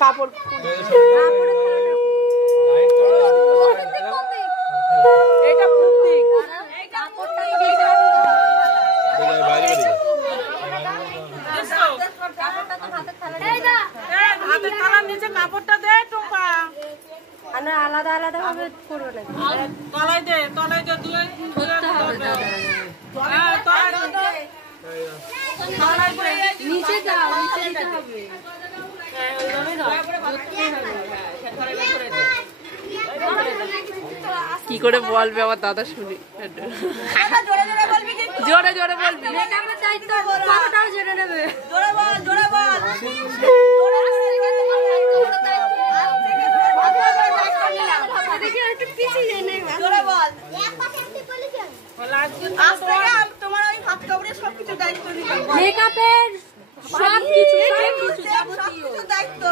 কাপড় এটা খুব দিক হাতের থালার নিচে কাপড়টা দে টুম্পা। আলাদা আলাদা ভাবে করবো না, তলায় দে দুই নিচে দাও, কি করে বলবে আমার দাদা শুনি, জোরে জোরে বলবি। জেনে নেবে মেকআপের সব কিছু দায়িত্ব।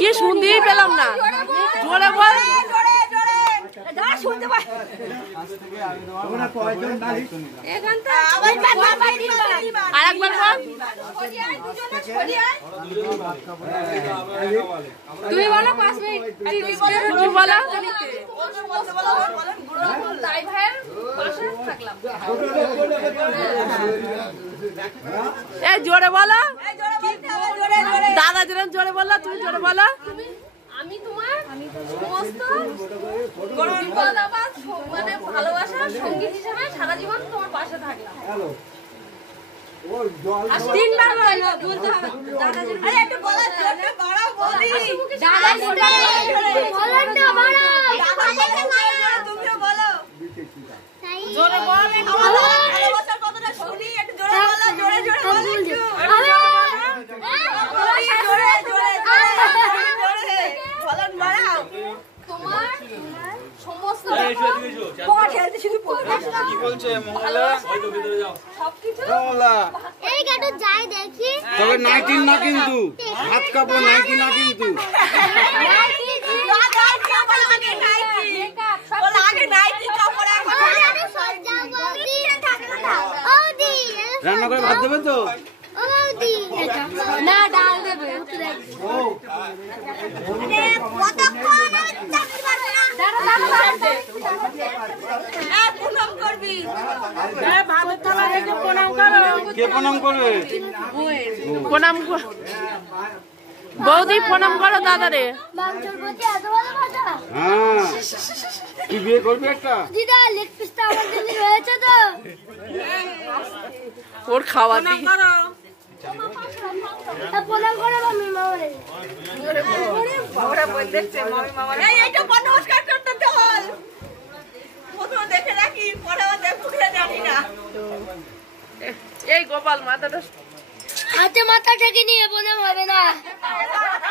কি শুনতেই পেলাম না, জোরে বল। আরেকবার বল। তুমি বলো 5 মিনিট তুমি বলো। এই জোরে বলো, দাদা যেরকম জোরে বললো তুমি জোরে বলো। আমি তোমার সমস্ত বিপদ আপদ মানে ভালোবাসার সঙ্গী হিসেবে সারা জীবন তোমার পাশে থাকলাম। তিনবার বলতে হবে দাদা। আরে একটু বলা জোরে বাড়াও বলি দাদা, বলটা বাড়াও তুমিও বলো জোরে বল। ভালোবাসার কথাটা শুনি, একটু জোরে বলো, জোরে জোরে বলো, জোরে জোরে বলন বাড়াও। তোমার সমস্ত শুধু কি বলছে মঙ্গলা? সবকিছু এই গাটো যাই দেখি, তবে নাইটি না কিন্তু, হাত কাপড় নাইটি না কিন্তু। রান্না করে ভাত দেবে তো? না ডাল দেবে। কে প্রণাম করবে? প্রণাম বৌদি, প্রণাম করো দাদারে। হ্যাঁ, তুই বিয়ে করবি একটা? দিদা লেগ পিসটা আমার জন্য রয়েছে তো, ওর খাওয়া দিই। প্রণাম করে মামি মামারে। এইটা নমস্কার করতে চল, প্রথমে দেখে রাখি পরে দেখবো জানি না। এই গোপাল মাথাটা হাতে মাথা ঠেকে নিয়ে প্রণাম হবে না,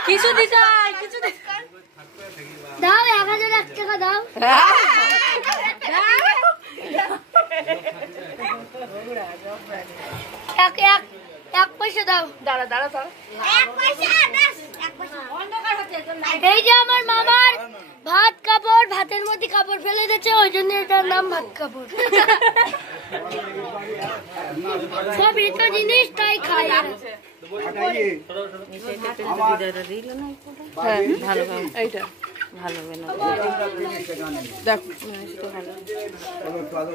কিছু দিতে হয়, কিছু দাও 1001 টাকা দাও। এক পয়সা দাও। দাঁড়া দাঁড়া দাঁড়া। এই যে আমার মামার ভাত কাপড়, ভাতের মধ্যে কাপড় ফেলে দিয়েছে, ওই জন্য এটার নাম ভাত কাপড়। সব এটা জিনিস তাই খাই। হ্যাঁ ভালো, এইটা ভালো হবে না, দেখ ভালো।